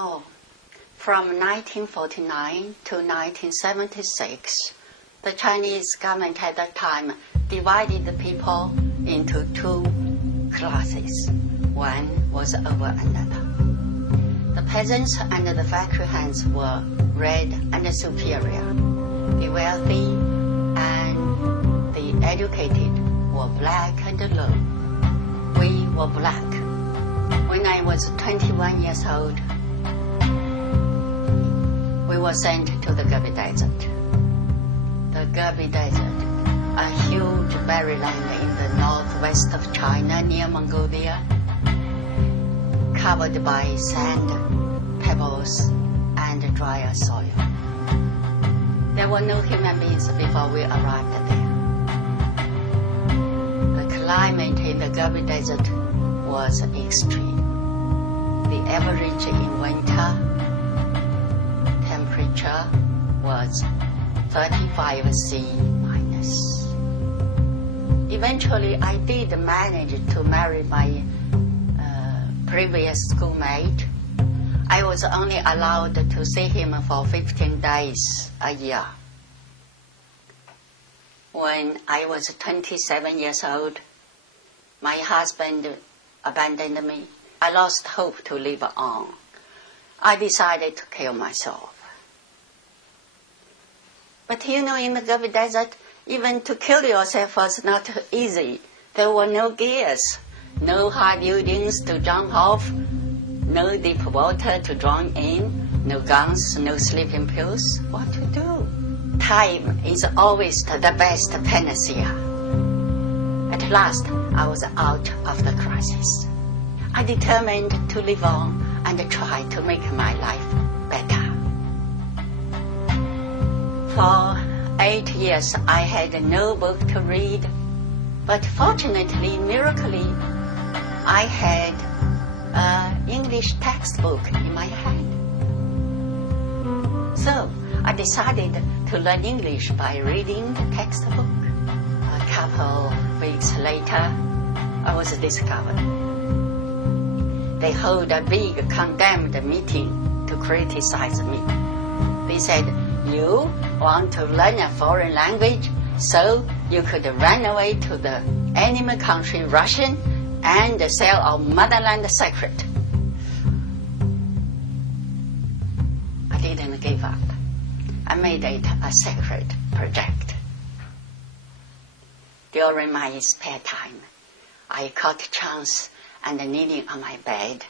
Oh, from 1949 to 1976, the Chinese government at that time divided the people into two classes. One was over another. The peasants and the factory hands were red and superior. The wealthy and the educated were black and low. We were black. When I was 21 years old, we were sent to the Gobi Desert. The Gobi Desert, a huge barren land in the northwest of China near Mongolia, covered by sand, pebbles, and drier soil. There were no human beings before we arrived there. The climate in the Gobi Desert was extreme. The average in winter temperature was 35 C minus. Eventually, I did manage to marry my previous schoolmate. I was only allowed to see him for 15 days a year. When I was 27 years old, my husband abandoned me. I lost hope to live on. I decided to kill myself. But you know, in the Gobi Desert, even to kill yourself was not easy. There were no gears, no high buildings to jump off, no deep water to drown in, no guns, no sleeping pills. What to do? Time is always the best panacea. At last, I was out of the crisis. I determined to live on and try to make my life better. For 8 years, I had no book to read, but fortunately, miraculously, I had an English textbook in my hand. So I decided to learn English by reading the textbook. A couple of weeks later, I was discovered. They held a big condemned meeting to criticize me. They said, "You want to learn a foreign language so you could run away to the enemy country, Russian, and sell our motherland secret." I didn't give up. I made it a secret project. During my spare time, I caught a chance and kneeling on my bed,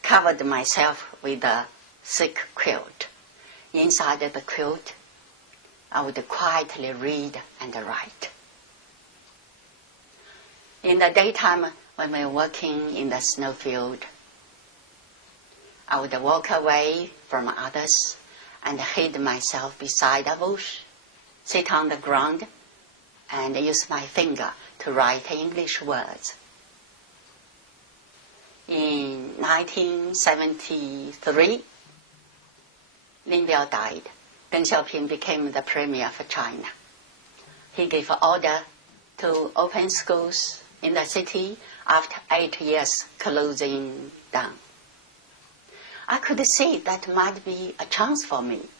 covered myself with a thick quilt. Inside the quilt, I would quietly read and write. In the daytime, when we were working in the snowfield, I would walk away from others and hid myself beside a bush, sit on the ground, and use my finger to write English words. In 1973, Lin Biao died. Deng Xiaoping became the premier for China. He gave order to open schools in the city after 8 years closing down. I could see that might be a chance for me.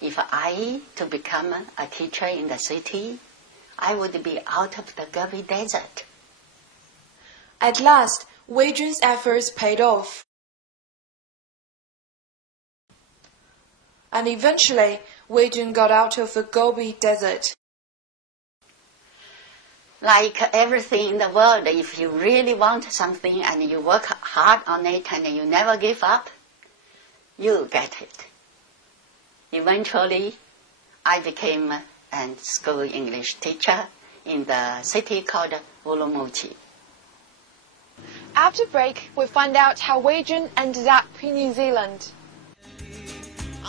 If I to become a teacher in the city, I would be out of the Gobi Desert. At last, Wei Jun's efforts paid off. And eventually, Wei Jun got out of the Gobi Desert. Like everything in the world, if you really want something and you work hard on it and you never give up, you get it. Eventually, I became a school English teacher in the city called Urumqi. After break, we find out how Wei Jun ended up in New Zealand.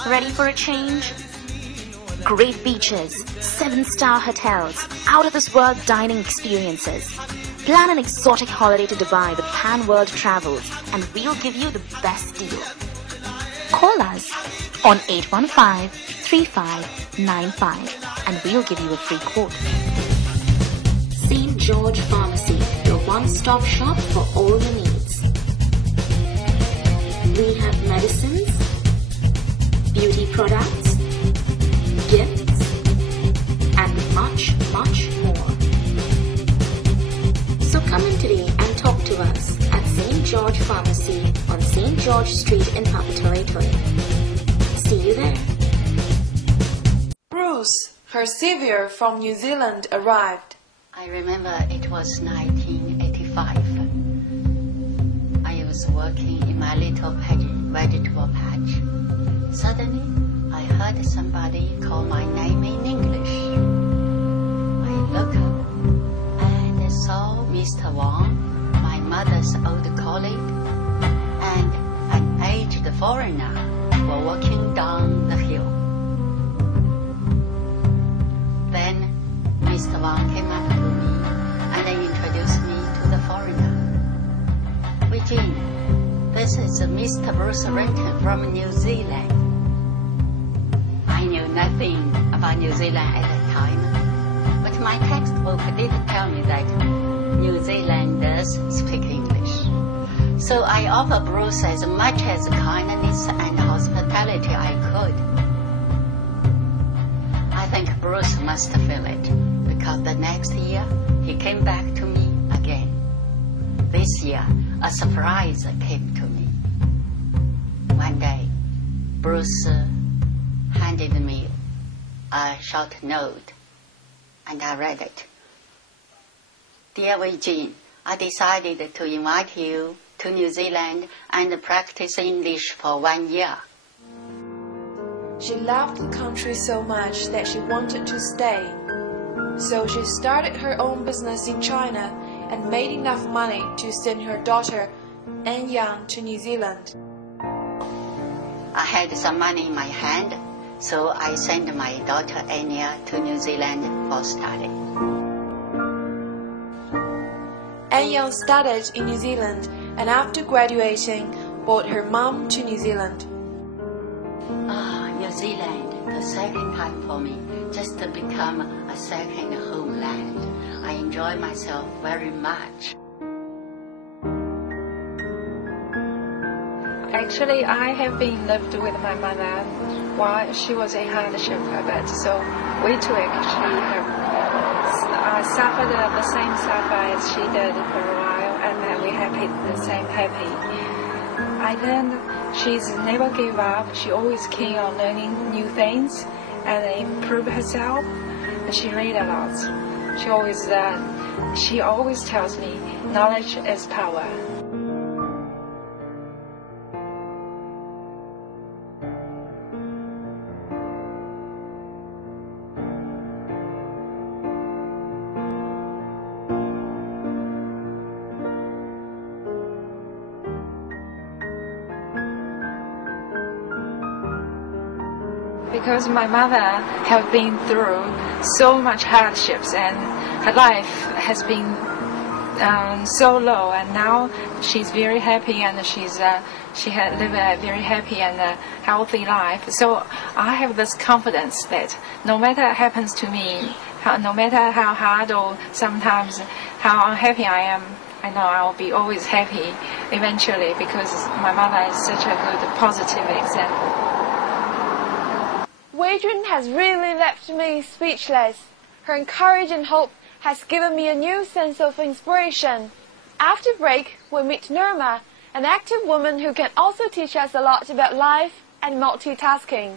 Ready for a change? Great beaches, 7-star hotels, out-of-this-world dining experiences. Plan an exotic holiday to Dubai with Pan World Travels and we'll give you the best deal. Call us on 815-3595 and we'll give you a free quote. St. George Pharmacy, your one-stop shop for all your needs. We have medicines, beauty products, gifts, and much, much more. So come in today and talk to us at St. George Pharmacy on St. George Street in Papatoetoe. See you there. Bruce, her savior from New Zealand, arrived. I remember it was 1985. I was working in my little vegetable patch. Suddenly, I heard somebody call my name in English. I looked up and saw Mr. Wang, my mother's old colleague, and an aged foreigner were walking down the hill. Then Mr. Wang came up to me and introduced me to the foreigner. Wei-Jin, this is Mr. Bruce Renton from New Zealand. I knew nothing about New Zealand at that time, but my textbook did tell me that New Zealanders speak English. So I offered Bruce as much as kindness and hospitality I could. I think Bruce must feel it, because the next year he came back to me again. This year, a surprise came to me. One day, Bruce handed me a short note, and I read it. Dear Wei-Jin, I decided to invite you to New Zealand and practice English for 1 year. She loved the country so much that she wanted to stay. So she started her own business in China and made enough money to send her daughter, An Yang, to New Zealand. I had some money in my hand, so I sent my daughter Anya to New Zealand for study. An Yang studied in New Zealand and after graduating brought her mom to New Zealand. New Zealand, the second time for me, just to become a second homeland. I enjoy myself very much. Actually, I have been lived with my mother while she was a hardship but so we two actually have suffered the same suffer as she did for a while, and then we have been the same happy. I learned she's never give up. She always keen on learning new things and improve herself. And she read a lot. She always tells me knowledge is power. Because my mother have been through so much hardships and her life has been so low, and now she's very happy and she had lived a very happy and healthy life. So I have this confidence that no matter what happens to me, no matter how hard or sometimes how unhappy I am, I know I'll be always happy eventually, because my mother is such a good positive example. Wei-Jin has really left me speechless. Her encouraging hope has given me a new sense of inspiration. After break, we'll meet Nirma, an active woman who can also teach us a lot about life and multitasking.